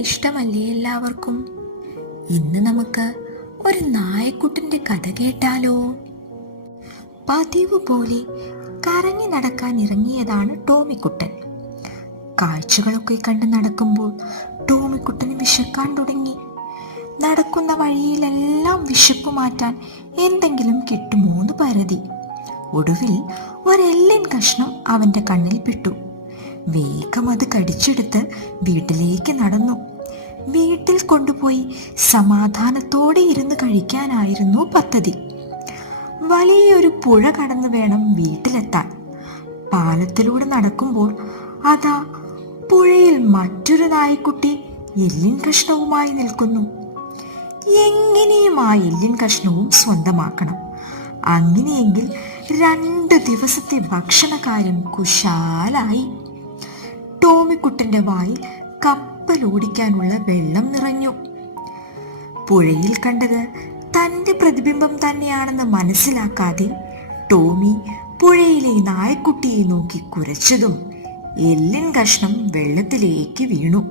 ഇഷ്ടമല്ലേ എല്ലാവർക്കും? ഇന്ന് നമുക്ക് ഒരു നായക്കുട്ടന്റെ കഥ കേട്ടാലോ? പതിവ് പോലെ കറങ്ങി നടക്കാൻ ഇറങ്ങിയതാണ് ടോമിക്കുട്ടൻ. കാഴ്ചകളൊക്കെ കണ്ട് നടക്കുമ്പോൾ ടോമിക്കുട്ടന് വിശക്കാൻ തുടങ്ങി. നടക്കുന്ന വഴിയിലെല്ലാം വിശപ്പ് മാറ്റാൻ എന്തെങ്കിലും കിട്ടുമോന്ന് പരതി. ഒടുവിൽ ഒരെല്ലിൻ കഷ്ണം അവന്റെ കണ്ണിൽ പെട്ടു. വേഗം അത് കടിച്ചെടുത്ത് വീട്ടിലേക്ക് നടന്നു. വീട്ടിൽ കൊണ്ടുപോയി സമാധാനത്തോടെ ഇരുന്ന് കഴിക്കാനായിരുന്നു പദ്ധതി. വലിയൊരു പുഴ കടന്നു വേണം വീട്ടിലെത്താൻ. പാലത്തിലൂടെ നടക്കുമ്പോൾ അതാ പുഴയിൽ മറ്റൊരു നായക്കുട്ടി എല്ലിൻ കഷ്ണവുമായി നിൽക്കുന്നു. എങ്ങനെയും ആ എല്ലിൻ കഷ്ണവും സ്വന്തമാക്കണം. അങ്ങനെയെങ്കിൽ 2 ദിവസത്തെ ഭക്ഷണകാര്യം കുശാലായി. ടോമിക്കുട്ടന്റെ വായിൽ കപ്പലോടിക്കാനുള്ള വെള്ളം നിറഞ്ഞു. പുഴയിൽ കണ്ടത് തന്റെ പ്രതിബിംബം തന്നെയാണെന്ന് മനസ്സിലാക്കാതെ ടോമി പുഴയിലെ നായക്കുട്ടിയെ നോക്കി കുരച്ചതും എല്ലിൻ കഷ്ണം വെള്ളത്തിലേക്ക് വീണു.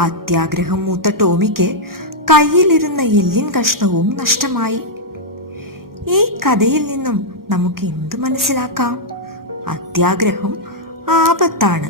അത്യാഗ്രഹം മൂത്ത ടോമിക്ക് കയ്യിലിരുന്ന എല്ലിൻ കഷ്ണവും നഷ്ടമായി. ഈ കഥയിൽ നിന്നും നമുക്ക് എന്ത് മനസ്സിലാക്കാം? അത്യാഗ്രഹം ആപത്താണ്.